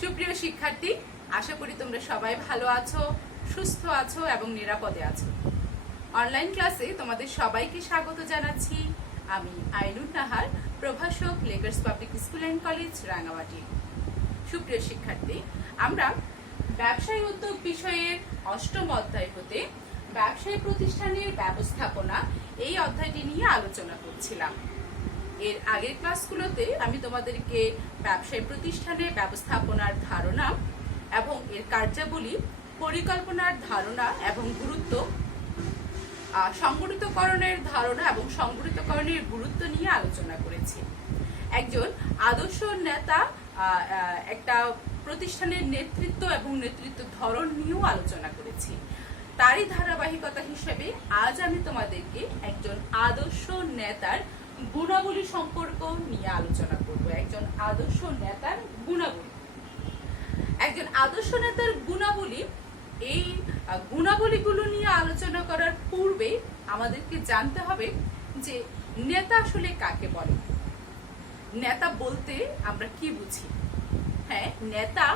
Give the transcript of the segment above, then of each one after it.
সুপ্রিয় শিক্ষার্থী, আশা করি তোমরা সবাই ভালো আছো, সুস্থ আছো এবং নিরাপদে আছো। অনলাইন ক্লাসে তোমাদের সবাইকে স্বাগত জানাচ্ছি। আমি আইনুন নাহার, প্রভাষক, Lakers public school and college, Rangamati. সুপ্রিয় শিক্ষার্থী, আমরা ব্যবসায় উদ্যোগ বিষয়ের ৮ম অধ্যায় হতে ব্যবসায়ী প্রতিষ্ঠানের ব্যবস্থাপনা এই অধ্যায়টি নিয়ে আলোচনা করছিলাম। এর আগের ক্লাসগুলোতে আমি তোমাদেরকে ব্যবসায়ী প্রতিষ্ঠানের ব্যবস্থাপনার ধারণা এবং এর কার্যাবলী, পরিকল্পনার ধারণা এবং গুরুত্ব, সংগঠিতকরণের ধারণা এবং সংগঠিতকরণের গুরুত্ব নিয়ে আলোচনা করেছি। একজন আদর্শ নেতা একটা প্রতিষ্ঠানের নেতৃত্ব এবং নেতৃত্ব ধরন নিয়েও আলোচনা করেছি। তারই ধারাবাহিকতা হিসেবে আজ আমি তোমাদেরকে একজন আদর্শ নেতার গুণাবলী সম্পর্ক নিয়ে আলোচনা করব। একজন আদর্শ নেতার গুণাবলী। একজন আদর্শ নেতার গুণাবলী, এই গুণাবলীগুলো নিয়ে আলোচনা করার পূর্বে আমাদেরকে জানতে হবে যে নেতা আসলে কাকে বলে। নেতা বলতে আমরা কি বুঝি? হ্যাঁ, নেতা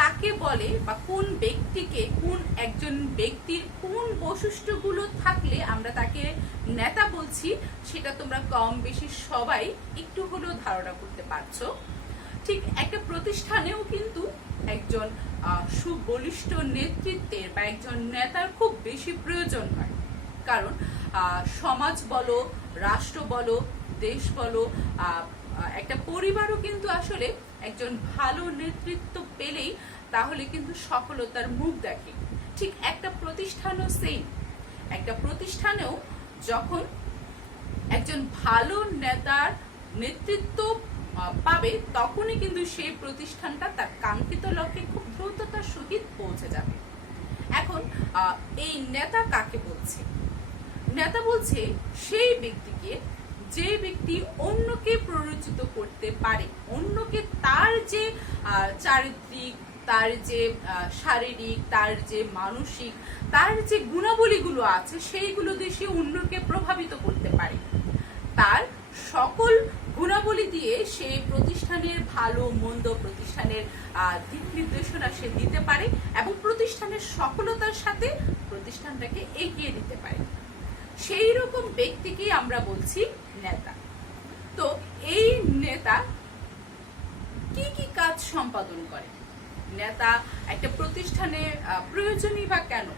কাকে বলে বা কোন ব্যক্তিকে, কোন একজন ব্যক্তির কোন বৈশিষ্ট্যগুলো থাকলে আমরা তাকে নেতা বলছি, সেটা তোমরা কম বেশি সবাই একটু হলেও ধারণা করতে পারছো। ঠিক একটা প্রতিষ্ঠানেও কিন্তু একজন সুবলিষ্ঠ নেতৃত্বের বা একজন নেতার খুব বেশি প্রয়োজন হয়। কারণ সমাজ বলো, রাষ্ট্র বলো, দেশ বলো, একটা পরিবারও কিন্তু আসলে একজন ভালো নেতৃত্ব পেলেই তাহলে কিন্তু সফলতার মুখ দেখে। ঠিক একটা প্রতিষ্ঠানও সেম। একটা প্রতিষ্ঠানেও যখন একজন ভালো নেতার নেতৃত্ব পাবে, তখনই কিন্তু সেই প্রতিষ্ঠানটা তার কাঙ্ক্ষিত লক্ষ্যে খুব দ্রুততার সহিত পৌঁছে যাবে। এখন এই নেতা কাকে বলছে? নেতা বলছে সেই ব্যক্তিকে যে ব্যক্তি অন্যকে প্ররোচিত করতে পারে, অন্যকে তার যে চারিত্রিক, তার যে শারীরিক, তার যে মানসিক, তার যে গুণাবলীগুলো আছে সেইগুলো দিয়ে সে অন্যকে প্রভাবিত করতে পারে। তার সকল গুণাবলী দিয়ে সেই প্রতিষ্ঠানের ভালো মন্দ, প্রতিষ্ঠানের দিক নির্দেশনা সে দিতে পারে এবং প্রতিষ্ঠানের সফলতার সাথে প্রতিষ্ঠানটাকে এগিয়ে দিতে পারে। সেই রকম ব্যক্তিকে আমরা বলছি নেতা। তো এই নেতা কি কি কাজ সম্পাদন করে? নেতা একটা প্রতিষ্ঠানে প্রয়োজনই বা কেন?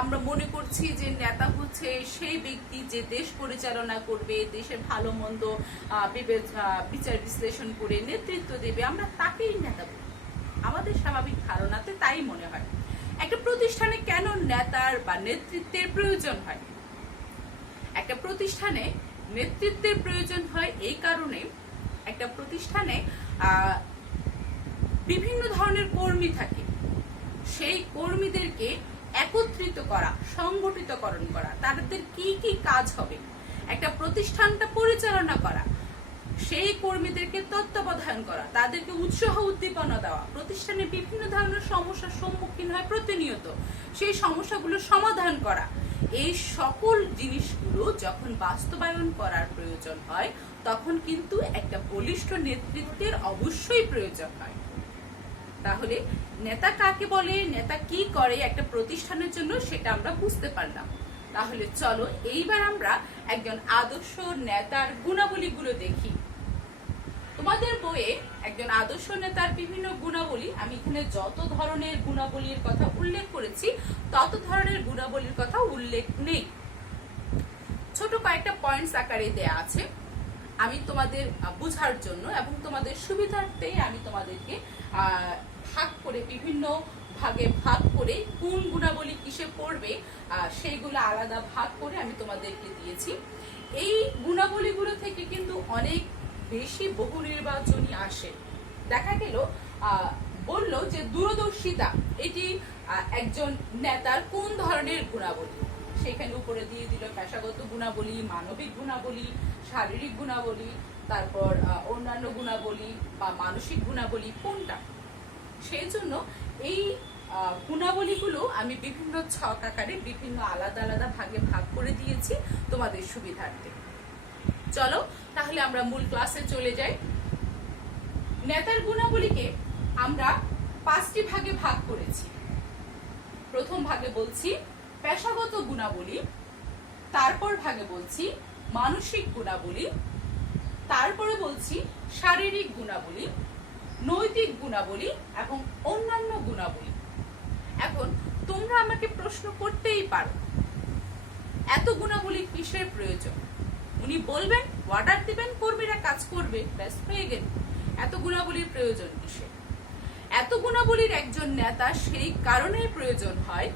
আমরা মনে করছি যে নেতা হচ্ছে সেই ব্যক্তি যে দেশ পরিচালনা করবে, দেশের ভালো মন্দ বিচার বিশ্লেষণ করে নেতৃত্ব দেবে, আমরা তাকেই নেতা বলি। আমাদের স্বাভাবিক ধারণাতে তাই মনে হয়। একটা প্রতিষ্ঠানে কেন নেতার বা নেতৃত্বের প্রয়োজন হয়? একটা প্রতিষ্ঠানে নেতৃত্বের প্রয়োজন হয় এই কারণে, একটা প্রতিষ্ঠানে বিভিন্ন ধরনের কর্মী থাকে। সেই কর্মীদেরকে একত্রিত করা, সংগঠিতকরণ করা, তাদের কি কি কাজ হবে, একটা প্রতিষ্ঠানটা পরিচালনা করা, সেই কর্মীদেরকে তত্ত্বাবধান করা, তাদেরকে উৎসাহ উদ্দীপনা দেওয়া, প্রতিষ্ঠানে বিভিন্ন ধরনের সমস্যার সম্মুখীন হয় প্রতিনিয়ত, সেই সমস্যাগুলো সমাধান করা, এই সকল জিনিসগুলো যখন বাস্তবায়ন করার প্রয়োজন হয়, তখন কিন্তু একটা বলিষ্ঠ নেতৃত্বের অবশ্যই প্রয়োজন হয়। তাহলে নেতা কাকে বলে, নেতা কি করে একটা প্রতিষ্ঠানের জন্য, সেটা আমরা বুঝতে পারলাম। তাহলে চলো এইবার আমরা একজন আদর্শ নেতার গুণাবলীগুলো দেখি। তোমাদের বইয়ে একজন আদর্শ নেতার বিভিন্ন গুণাবলী, আমি এখানে যত ধরনের গুণাবলীর কথা উল্লেখ করেছি তত ধরনের গুণাবলীর কথা উল্লেখ নেই। ছোট কয়েকটা পয়েন্টস আকারে দেয়া আছে। আমি তোমাদের বোঝার জন্য এবং তোমাদের সুবিধার্থে আমি তোমাদেরকে ভাগ করে, বিভিন্ন ভাগে ভাগ করে, কোন গুণাবলী কিসে পড়বে সেইগুলো আলাদা ভাগ করে আমি তোমাদেরকে দিয়েছি। এই গুণাবলীগুলো থেকে কিন্তু অনেক বেশি বহু নির্বাচনী আসে। দেখা গেল বললো যে দূরদর্শিতা এটি একজন নেতার কোন ধরনের গুণাবলী, সেখানে উপরে দিয়ে দিল পেশাগত গুণাবলী, মানবিক গুণাবলী, শারীরিক গুণাবলী, তারপর অন্যান্য গুণাবলী বা মানসিক গুণাবলী কোনটা। সেই জন্য এই গুণাবলীগুলো আমি বিভিন্ন ছক আকারে বিভিন্ন আলাদা আলাদা ভাগে ভাগ করে দিয়েছি তোমাদের সুবিধার্থে। চলো তাহলে আমরা মূল ক্লাসে চলে যাই। নেতার গুণাবলীকে আমরা 5টি ভাগে ভাগ করেছি। প্রথম ভাগে বলছি পেশাগত গুণাবলী, তারপর ভাগে বলছি মানসিক গুণাবলী, তারপরে বলছি শারীরিক গুণাবলী, নৈতিক গুণাবলী এবং অন্যান্য গুণাবলী। এখন তোমরা আমাকে প্রশ্ন করতেই পারো, এত গুণাবলী কিসের প্রয়োজন? উনি বলবেন, অর্ডার দিবেন, কর্মীরা কাজ করবে, ব্যাস হয়ে গেল। এত গুণাবলীর প্রয়োজন কিসের? এত গুণাবলীর একজন নেতা সেই কারণেই প্রয়োজন হয়,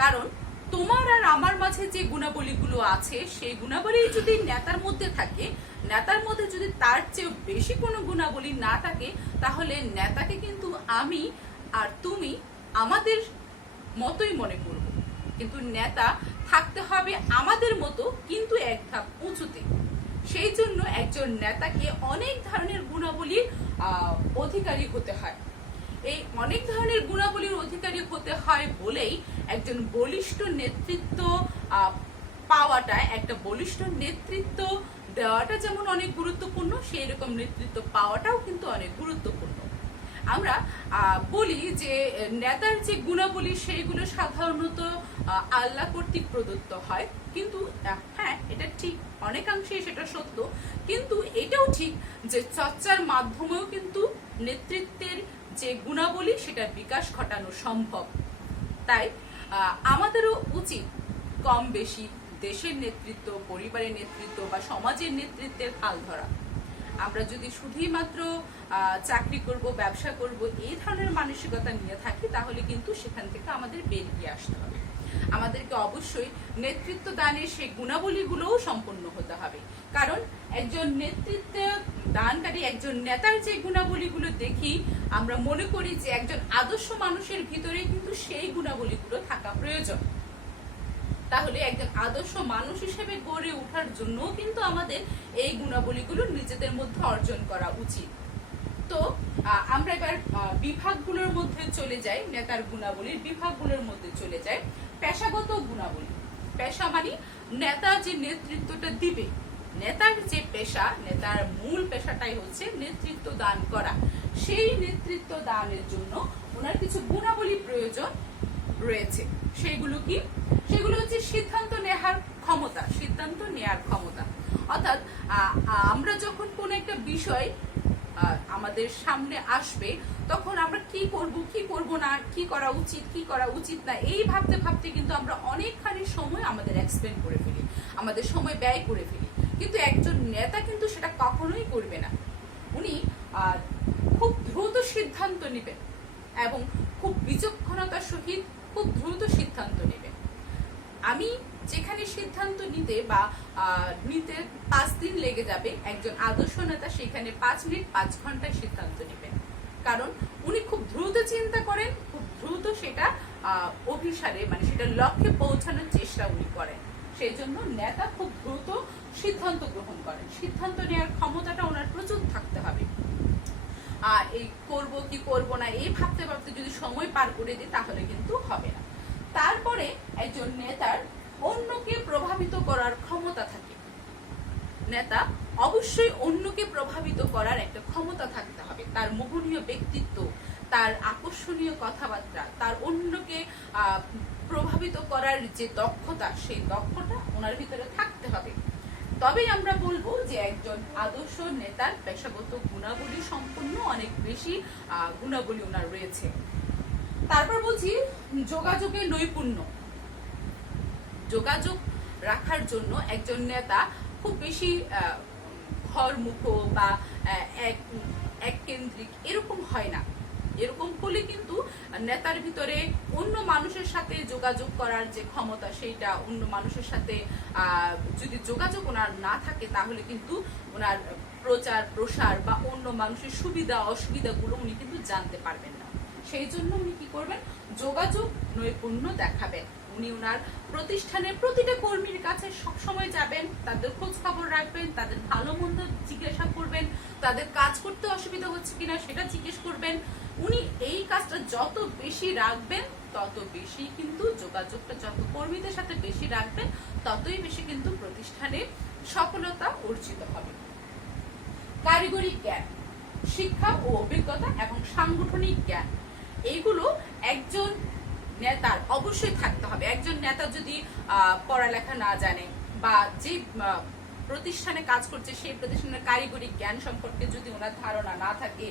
কারণ তোমার আর আমার মাঝে যে গুণাবলীগুলো আছে সেই গুণাবলী যদি নেতার মধ্যে থাকে, নেতার মধ্যে যদি তার চেয়ে বেশি কোনো গুণাবলী না থাকে, তাহলে নেতাকে কিন্তু আমি আর তুমি আমাদের মতোই মনে করব। কিন্তু নেতা থাকতে হবে আমাদের মতো, কিন্তু এক ধাপ উঁচুতে। সেই জন্য একজন নেতাকে অনেক ধরনের গুণাবলীর অধিকারী হতে হয়। এই অনেক ধরনের গুণাবলীর অধিকারী হতে হয় বলেই একজন বলিষ্ঠ নেতৃত্ব পাওয়াটা, একটা বলিষ্ঠ নেতৃত্ব দেওয়াটা যেমন অনেক গুরুত্বপূর্ণ, সেই রকম নেতৃত্ব পাওয়াটাও কিন্তু অনেক গুরুত্বপূর্ণ। আমরা বলি যে নেতার যে গুণাবলী সেইগুলো সাধারণত আল্লাহ কর্তৃক প্রদত্ত হয়, কিন্তু হ্যাঁ, এটা ঠিক, অনেকাংশে সেটা সত্য, কিন্তু এটাও ঠিক যে চর্চার মাধ্যমেও কিন্তু নেতৃত্বের যে গুণাবলী সেটার বিকাশ ঘটানো সম্ভব। তাই আমাদেরও উচিত কম বেশি দেশের নেতৃত্ব, পরিবারের নেতৃত্ব বা সমাজের নেতৃত্বের হাল ধরা। আমরা যদি শুধুই মাত্র চাকরি করব, ব্যবসা করব, এই ধরনের মানসিকতা নিয়ে থাকি, তাহলে কিন্তু সেখান থেকে আমাদের বেরিয়ে আসতে হবে। আমাদেরকে অবশ্যই নেতৃত্ব দানের সেই গুণাবলীগুলোও সম্পন্ন হতে হবে, কারণ একজন নেতৃত্ব দানকারী, একজন নেতার যে গুণাবলীগুলো দেখি, আমরা মনে করি যে একজন আদর্শ মানুষের ভিতরে কিন্তু সেই গুণাবলীগুলো থাকা প্রয়োজন। তাহলে একজন আদর্শ মানুষ হিসেবে গড়ে ওঠার জন্য কিন্তু আমাদের এই গুণাবলীগুলো নিজেদের মধ্যে অর্জন করা উচিত। তো আমরা এবার বিভাগগুলোর মধ্যে চলে যাই, নেতার গুণাবলীর বিভাগগুলোর মধ্যে চলে যাই। পেশাগত গুণাবলী। পেশা মানে নেতা যে নেতৃত্বটা দিবে, নেতার যে পেশা, নেতার মূল পেশাটাই হচ্ছে নেতৃত্ব দান করা। সেই নেতৃত্ব দানের জন্য ওনার কিছু গুণাবলী প্রয়োজন রয়েছে। সেগুলো কি? সেগুলো হচ্ছে সিদ্ধান্ত নেওয়ার ক্ষমতা, সিদ্ধান্ত নেওয়ার ক্ষমতা। অর্থাৎ আমরা যখন কোন একটা বিষয় আমাদের সামনে আসবে, তখন আমরা কি করব, কি করব না, কি করা উচিত, কি করা উচিত না, এই ভাবতে ভাবতে কিন্তু আমরা অনেকখানি সময় আমাদের এক্সপেন্ড করে ফেলি, আমাদের সময় ব্যয় করে ফেলি। কিন্তু একজন নেতা কিন্তু সেটা কখনোই করবে না। উনি খুব দ্রুত সিদ্ধান্ত নেবেন এবং খুব বিচক্ষণতার সহিত খুব দ্রুত সিদ্ধান্ত নেবেন। আমি যেখানে সিদ্ধান্ত নিতে 5 দিন লেগে যাবে, একজন আদর্শ নেতা সেখানে 5 মিনিট 5 ঘন্টায় সিদ্ধান্ত নেবেন, কারণ উনি খুব দ্রুত চিন্তা করেন, খুব দ্রুত সেটা অভিসারে মানে সেটা লক্ষ্যে পৌঁছানোর চেষ্টা উনি করেন। সেই জন্য নেতা খুব দ্রুত সিদ্ধান্ত গ্রহণ করেন। সিদ্ধান্ত নেওয়ার ক্ষমতাটা ওনার প্রচুর থাকতে হবে। এই করব কি করব না এই ভাবতে ভাবতে যদি সময় পার করে দিই, তাহলে কিন্তু হবে না। তারপরে একজন নেতার অন্যকে প্রভাবিত করার ক্ষমতা থাকে। নেতা অবশ্যই অন্যকে প্রভাবিত করার একটা ক্ষমতা থাকতে হবে। তার মোহনীয় ব্যক্তিত্ব, তার আকর্ষণীয় কথাবার্তা, তার অন্যকে প্রভাবিত করার যে দক্ষতা, সেই দক্ষতা ওনার ভিতরে থাকতে হবে। তবেই আমরা বলবো যে একজন আদর্শ নেতার পেশাগত গুণাবলী সম্পন্ন অনেক বেশি গুণাবলী ওনার রয়েছে। তারপর বলছি যোগাযোগের নৈপুণ্য। যোগাযোগ রাখার জন্য একজন নেতা খুব বেশি ঘরমুখ বা এক কেন্দ্রিক এরকম হয় না। এরকম হলে কিন্তু নেতার ভিতরে অন্য মানুষের সাথে যোগাযোগ করার যে ক্ষমতা, সেইটা অন্য মানুষের সাথে যদি যোগাযোগ ওনার না থাকে, তাহলে কিন্তু ওনার প্রচার প্রসার বা অন্য মানুষের সুবিধা অসুবিধাগুলো উনি কিন্তু জানতে পারবেন না। সেই জন্য উনি কি করবেন? যোগাযোগ নৈপুণ্য দেখাবেন। উনি ওনার প্রতিষ্ঠানের প্রতিটা কর্মীর কাছে সবসময় যাবেন, তাদের খোঁজ খবর রাখবেন, তাদের ভালো মন্দ জিজ্ঞাসা করবেন, তাদের কাজ করতে অসুবিধা হচ্ছে কিনা সেটা জিজ্ঞেস করবেন। উনি এই কাজটা যত বেশি রাখবেন, তত বেশি কিন্তু যোগাযোগটা যত কর্মীদের সাথে বেশি রাখবেন, ততই বেশি কিন্তু প্রতিষ্ঠানের সফলতা অর্জিত হবে। কারিগরি জ্ঞান, শিক্ষা ও অভিজ্ঞতা এবং সাংগঠনিক জ্ঞান। এইগুলো একজন নেতার অবশ্যই থাকতে হবে। একজন নেতা যদি পড়ালেখা না জানে বা যে প্রতিষ্ঠানে কাজ করছে সেই প্রতিষ্ঠানের কারিগরি জ্ঞান সম্পর্কে যদি ওনার ধারণা না থাকে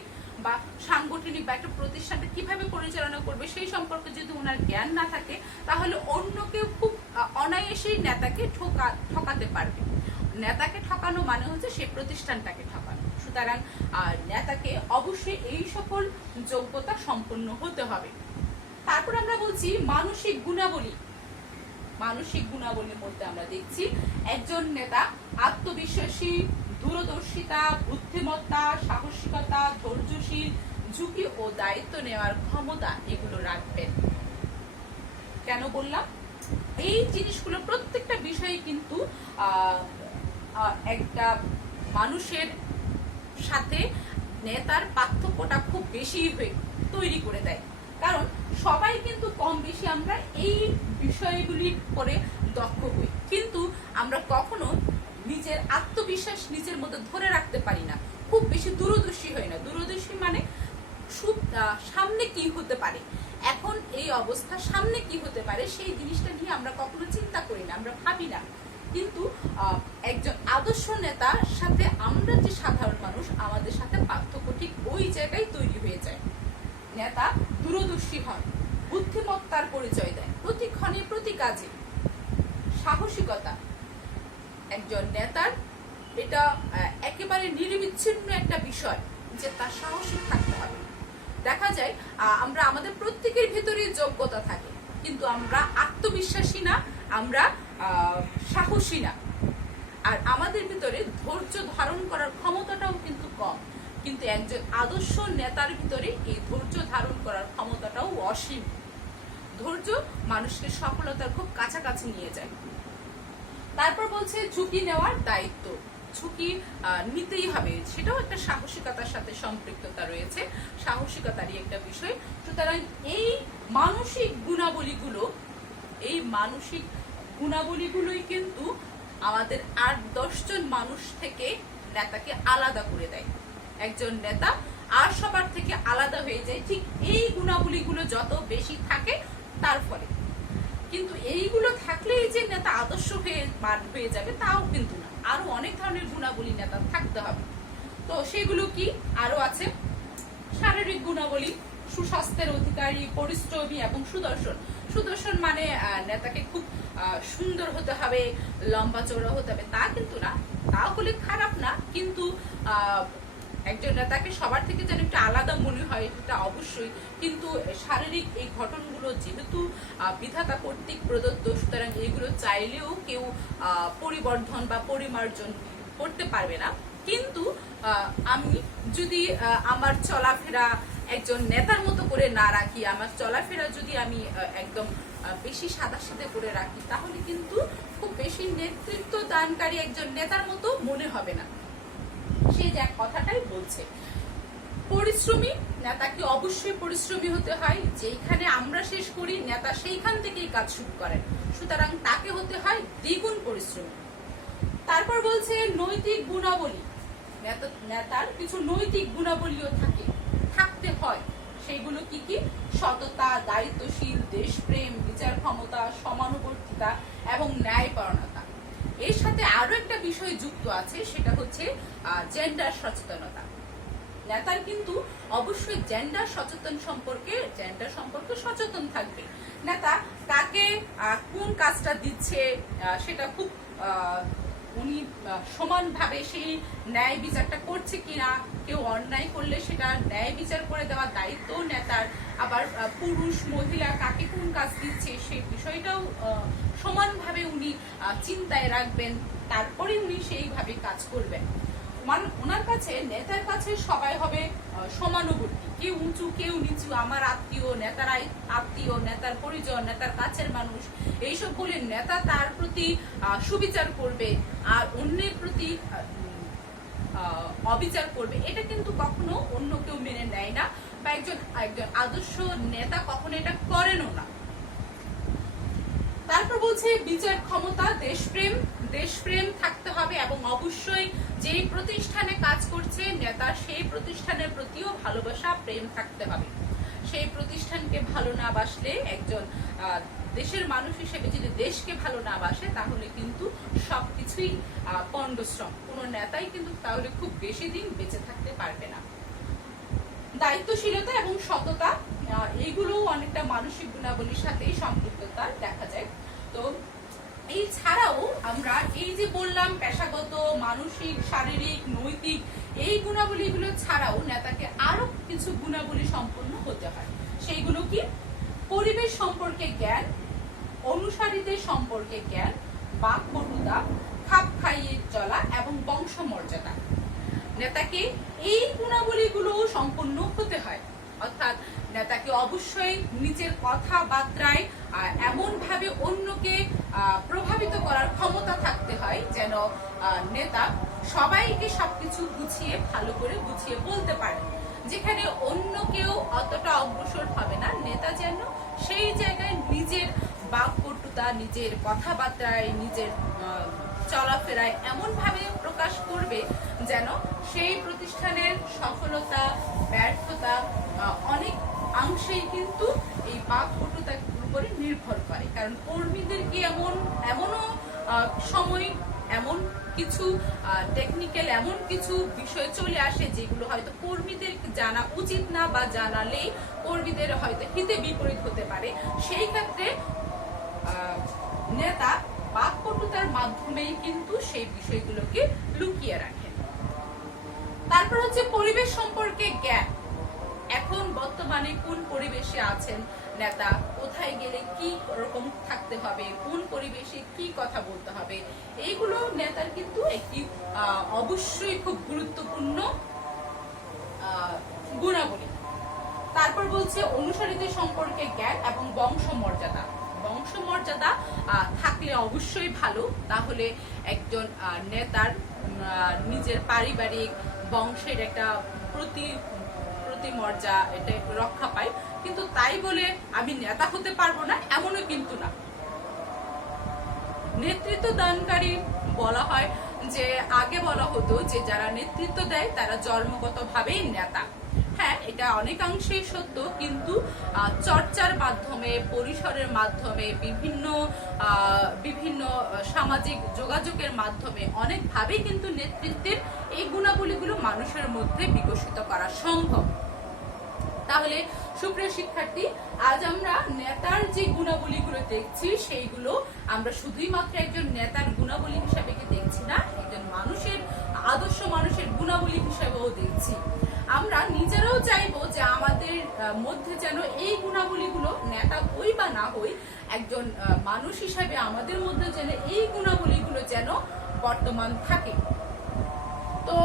বা সাংগঠনিক বা একটা প্রতিষ্ঠানটা কিভাবে পরিচালনা করবে সেই সম্পর্কে যদি ওনার জ্ঞান না থাকে, তাহলে অন্য কেউ খুব অনায়াসেই নেতাকে ঠকাতে পারবে। নেতাকে ঠকানো মানে হচ্ছে সেই প্রতিষ্ঠানটাকে ঠকানো। সুতরাং নেতাকে অবশ্যই এই সকল যোগ্যতা সম্পন্ন হতে হবে। তারপর আমরা বলছি মানসিক গুণাবলী। মানসিক গুণাবলীর মধ্যে আমরা দেখছি একজন নেতা আত্মবিশ্বাসী, দূরদর্শিতা, বুদ্ধিমত্তা, সাহসিকতা, ধৈর্যশীল, ঝুঁকি ও দায়িত্ব নেওয়ার ক্ষমতা এগুলো রাখবেন। কেন বললাম? এই জিনিসগুলো প্রত্যেকটা বিষয়ে কিন্তু একটা মানুষের সাথে নেতার পার্থক্যটা খুব বেশি তৈরি করে দেয়। কারণ সবাই কিন্তু কম বেশি আমরা এই বিষয়গুলির পরে দক্ষ হই, কিন্তু আমরা কখনো নিজের আত্মবিশ্বাস নিজের মধ্যে ধরে রাখতে পারি না, খুব বেশি দূরদর্শী হয় না। দূরদর্শী মানে সামনে কি হতে পারে, এখন এই অবস্থা সামনে কি হতে পারে সেই জিনিসটা নিয়ে আমরা কখনো চিন্তা করি না, আমরা ভাবি না। কিন্তু একজন আদর্শ নেতার সাথে আমরা যে সাধারণ মানুষ, আমাদের সাথে পার্থক্য ঠিক ওই জায়গায় তৈরি হয়ে যায়। নেতা দূরদর্শী হন, বুদ্ধিমত্তার পরিচয় দেয় প্রতিক্ষণে প্রতি কাজে। সাহসিকতা একজন নেতার এটা একেবারে নিরবিচ্ছিন্ন একটা বিষয় যে তার সাহসী থাকতে হবে। দেখা যায় আমরা আমাদের প্রত্যেকের ভেতরে যোগ্যতা থাকে, কিন্তু আমরা আত্মবিশ্বাসী না, আমরা সাহসী না। আর আমাদের ভিতরে ধৈর্য ধারণ করার ক্ষমতাটাও কিন্তু কম। কিন্তু একজন আদর্শ নেতার ভিতরে এই ধৈর্য ধারণ করার ক্ষমতাটাও অসীম। ধৈর্য মানুষকে সফলতার খুব কাছাকাছি নিয়ে যায়। তারপর বলছে ঝুঁকি নেওয়ার দায়িত্ব। ঝুঁকি নিতেই হবে, সেটাও একটা সাহসিকতার সাথে সম্পৃক্ততা রয়েছে, সাহসিকতারই একটা বিষয়। সুতরাং এই মানসিক গুণাবলীগুলোই কিন্তু আমাদের 8-10 জন মানুষ থেকে নেতাকে আলাদা করে দেয়। একজন নেতা আর সবার থেকে আলাদা হয়ে যায় ঠিক এই গুণাবলীগুলো যত বেশি থাকে তার ফলে। কিন্তু এইগুলো থাকলেই যে নেতা আদর্শ হয়ে যাবে তাও কিন্তু না, আরো অনেক ধরনের গুণাবলী নেতা থাকতে হবে। তো সেগুলো কি আরো আছে? শারীরিক গুণাবলী, সুস্বাস্থ্যের অধিকারী, পরিশ্রমী এবং সুদর্শন। সুদর্শন মানে নেতাকে খুব সুন্দর হতে হবে, লম্বা চওড়া হতে হবে তা কিন্তু না, তাও হলে খারাপ না, কিন্তু একজন নেতাকে সবার থেকে যেন একটু আলাদা মনে হয় সেটা অবশ্যই। কিন্তু শারীরিক এই ঘটনগুলো যেহেতু বিধাতা কর্তৃক প্রদত্ত, সুতরাং এইগুলো চাইলেও কেউ পরিবর্ধন বা পরিমার্জন করতে পারবে না। কিন্তু আমি যদি আমার চলাফেরা একজন নেতার মতো করে না রাখি, আমার চলাফেরা যদি আমি একদম বেশি সাদাসিধে করে রাখি, তাহলে কিন্তু খুব বেশি নেতৃত্ব দানকারী একজন নেতার মতো মনে হবে না। সে যে কথাটাই বলছে। পরিশ্রমী, নেতাকে অবশ্যই পরিশ্রমী হতে হয়। যেখানে আমরা শেষ করি নেতা সেইখান থেকেই কাজ শুরু করেন, সুতরাং তাকে হতে হয় দ্বিগুণ পরিশ্রমী। তারপর বলছে নৈতিক গুণাবলী। নেতার কিছু নৈতিক গুণাবলীও থাকতে হয়। সেইগুলো কি কি? সততা, দায়িত্বশীল, দেশপ্রেম, বিচার ক্ষমতা, সমানুবর্তিতা এবং ন্যায়পরায়ণতা। এর সাথে আরো একটা বিষয় যুক্ত আছে, সেটা হচ্ছে জেন্ডার সচেতনতা। নেতার কিন্তু অবশ্যই জেন্ডার সম্পর্কে সচেতন থাকবে। নেতা কাকে কোন কাজটা দিচ্ছে সেটা খুব উনি সমানভাবে সেই ন্যায় বিচারটা করছে কিনা, কেউ অন্যায় করলে সেটা ন্যায় বিচার করে দেওয়ার দায়িত্ব নেতার। আবার পুরুষ মহিলা কাকে কোন কাজ দিচ্ছে সেই বিষয়টাও সমানভাবে উনি চিন্তায় রাখবেন, তারপরে উনি সেইভাবে কাজ করবেন। ওনার কাছে, নেতার কাছে সবাই হবে সমানুবর্তী, কেউ উঁচু কেউ নিচু, আমার আত্মীয়, নেতার আত্মীয়, নেতার পরিজন, নেতার কাছের মানুষ, এইসব বলে নেতা তার প্রতি সুবিচার করবে আর অন্যের প্রতি অবিচার করবে, এটা কিন্তু কখনো অন্য কেউ মেনে নেয় না, বা একজন আদর্শ নেতা কখনো এটা করেনও না। তারপর বলছে বিচার ক্ষমতা, দেশপ্রেম থাকতে হবে এবং অবশ্যই যেই প্রতিষ্ঠানে কাজ করছে নেতা সেই প্রতিষ্ঠানের প্রতিও ভালোবাসা, প্রেম থাকতে হবে। সেই প্রতিষ্ঠান একজনকে ভালো না বাসলে, একজন দেশের মানুষ হিসেবে যদি দেশকে ভালো না বাসে, তাহলে কিন্তু সবকিছুই পণ্ডশ্রম। কোনো নেতাই কিন্তু তাহলে খুব বেশি দিন বেঁচে থাকতে পারবে না। দায়িত্বশীলতা এবং সততা, এইগুলো অনেকটা মানসিক গুণাবলীর সাথেই সম্পৃক্ততা দেখা যায়। তো এই ছাড়াও আমরা এই যে বললাম পেশাগত, মানসিক, শারীরিক, নৈতিক, এই গুণাবলীগুলো ছাড়াও নেতাকে আরো কিছু গুণাবলী সম্পন্ন হতে হয়। সেইগুলো কি? পরিবেশ সম্পর্কে জ্ঞান, অনুসারীদের সম্পর্কে জ্ঞান, বাকপটুতা, খাপ খাইয়ে চলা এবং বংশমর্যাদা। নেতাকে এই গুণাবলীগুলো সম্পন্ন হতে হয়। অর্থাৎ নেতাকে অবশ্যই নিজের কথাবার্তায় এমন ভাবে অন্যকে প্রভাবিত করার ক্ষমতা থাকতে হয় যেন নেতা সবাইকে সবকিছু গুছিয়ে, ভালো করে গুছিয়ে বলতে পারে। যেখানে অন্য কেউ অতটা অগ্রসর হবে না, নেতা যেন সেই জায়গায় নিজের বাকপটুতা, নিজের কথাবার্তায়, নিজের চলাফেরায় এমন ভাবে প্রকাশ করবে যেন সেই প্রতিষ্ঠানের সফলতা, ব্যর্থতা অনেক অংশেই কিন্তু এই বাকপটুতার উপরে নির্ভর করে। কারণ কর্মীদেরকে এমনও সময়, এমন কিছু টেকনিক্যাল, এমন কিছু বিষয় চলে আসে যেগুলো হয়তো কর্মীদের জানা উচিত না, বা জানালে কর্মীদের হয়তো হিতে বিপরীত হতে পারে। সেই ক্ষেত্রে নেতা বাকপটুতার মাধ্যমেই কিন্তু সেই বিষয়গুলোকে লুকিয়ে রাখেন। তারপর হচ্ছে পরিবেশ সম্পর্কে জ্ঞান। এখন বর্তমানে কোন পরিবেশে আছেন নেতা, কোথায় গেলে কি রকম থাকতে হবে, কোন পরিবেশে কি কথা বলতে হবে, এইগুলো নেতার কিন্তু একটি অবশ্যই খুব গুরুত্বপূর্ণ গুণাবলী। তারপর বলছে অনুসারীদের সম্পর্কে জ্ঞান এবং বংশমর্যাদা। বংশমর্যাদা থাকলে অবশ্যই ভালো, তাহলে একজন নেতার নিজের পারিবারিক বংশের একটা প্রতিমর্যা এটা রক্ষা পায়। কিন্তু তাই বলে আমি নেতা হতে পারবো না, এমনও কিন্তু না। নেতৃত্ব দানকারী বলা হয় যে, আগে বলা হতো যে যারা নেতৃত্ব দেয় তারা জন্মগতভাবেই নেতা। হ্যাঁ, এটা অনেকাংশেই সত্য, কিন্তু চর্চার মাধ্যমে, পরিসরের মাধ্যমে, বিভিন্ন সামাজিক যোগাযোগের মাধ্যমে অনেকভাবেই কিন্তু নেতৃত্বের এই গুণাবলীগুলো মানুষের মধ্যে বিকশিত করা সম্ভব। তাহলে সুপ্রিয় শিক্ষার্থী, আজ আমরা নেতার যে গুণাবলীগুলো দেখছি, সেইগুলো আমরা শুধুই মাত্র একজন নেতার গুণাবলী হিসাবে দেখছি না, একজন মানুষের, আদর্শ মানুষের গুণাবলী হিসাবেও দেখছি। আমরা নিজেরাও চাইবো যে আমাদের মধ্যে যেন এই গুণাবলীগুলো, নেতা হই বা না হই, একজন মানুষ হিসাবে আমাদের মধ্যে যেন এই গুণাবলীগুলো যেন বর্তমান থাকে। তো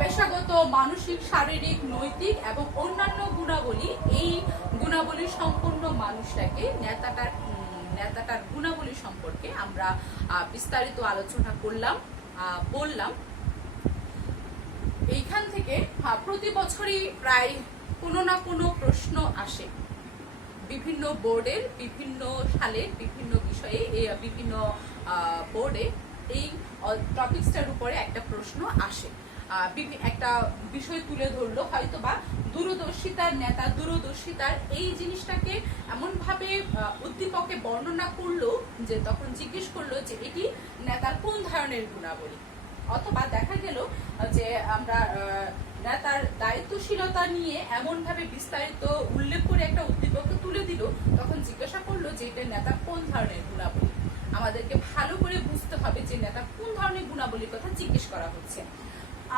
পেশাগত, মানসিক, শারীরিক, নৈতিক এবং অন্যান্য গুণাবলী, এই গুণাবলী সম্পন্ন মানুষটাকে নেতাটার গুণাবলী সম্পর্কে আমরা বিস্তারিত আলোচনা বললাম। এইখান থেকে প্রতি বছরই প্রায় কোনো না কোনো প্রশ্ন আসে, বিভিন্ন বোর্ডের, বিভিন্ন সালের, বিভিন্ন বিষয়ে, বিভিন্ন বোর্ডে এই টপিকসটার উপরে একটা প্রশ্ন আসে। একটা বিষয় তুলে ধরলো, হয়তো বা দূরদর্শিতার নেতা, দূরদর্শিতার এই জিনিসটাকে এমন ভাবে উদ্দীপকে বর্ণনা করলো যে তখন জিজ্ঞেস করলো যে এটি নেতার কোন ধরনের গুণাবলী। অথবা দেখা গেল যে আমরা নেতার দায়িত্বশীলতা নিয়ে এমন ভাবে বিস্তারিত উল্লেখ করে একটা উদ্দীপকে তুলে দিল, তখন জিজ্ঞাসা করলো যে এটা নেতার কোন ধরনের গুণাবলী। আমাদেরকে ভালো করে বুঝতে হবে যে নেতা কোন ধরনের গুণাবলীর কথা জিজ্ঞেস করা হচ্ছে।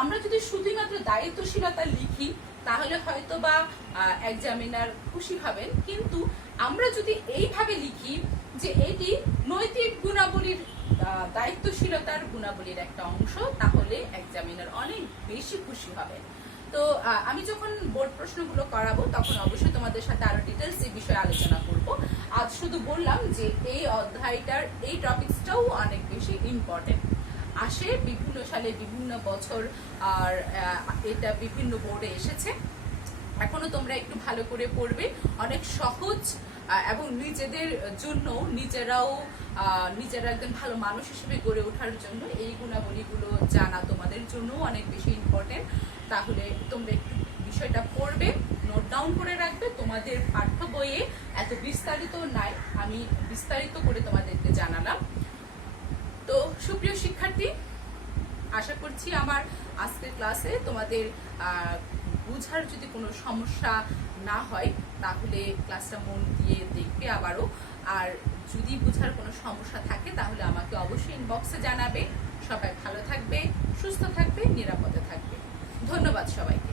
আমরা যদি শুধুমাত্র দায়িত্বশীলতা লিখি তাহলে হয়তো বা এক্সামিনার খুশি হবেন, কিন্তু আমরা যদি এইভাবে লিখি যে এটি নৈতিক গুণাবলীর, দায়িত্বশীলতার গুণাবলীর একটা অংশ, তাহলে এক্সামিনার অনেক বেশি খুশি হবেন। তো আমি যখন বোর্ড প্রশ্নগুলো করাবো তখন অবশ্যই তোমাদের সাথে আরো ডিটেলস এই বিষয়ে আলোচনা করব। আজ শুধু বললাম যে এই অধ্যায়টার এই টপিকসটাও অনেক বেশি ইম্পর্টেন্ট, আসে বিভিন্ন সালে, বিভিন্ন বছর, আর এটা বিভিন্ন বোর্ডে এসেছে। এখনো তোমরা একটু ভালো করে পড়বে, অনেক সহজ এবং নিজেদের জন্য, নিজেরা একজন ভালো মানুষ হিসেবে গড়ে ওঠার জন্য এই গুণাবলীগুলো জানা তোমাদের জন্য অনেক বেশি ইম্পর্টেন্ট। তাহলে তোমরা একটু বিষয়টা পড়বে, নোট ডাউন করে রাখবে, তোমাদের পাঠ্য হয়ে এত বিস্তারিত নাই, আমি বিস্তারিত করে তোমাদেরকে জানালাম। তো সুপ্রিয় শিক্ষার্থী, আশা করছি আমার আজকের ক্লাসে তোমাদের বুঝার যদি কোনো সমস্যা না হয় তাহলে ক্লাসটা মন দিয়ে দেখবে আবারও। আর যদি বুঝার কোনো সমস্যা থাকে তাহলে আমাকে অবশ্যই ইনবক্সে জানাবে। সবাই ভালো থাকবে, সুস্থ থাকবে, নিরাপদে থাকবে। ধন্যবাদ সবাইকে।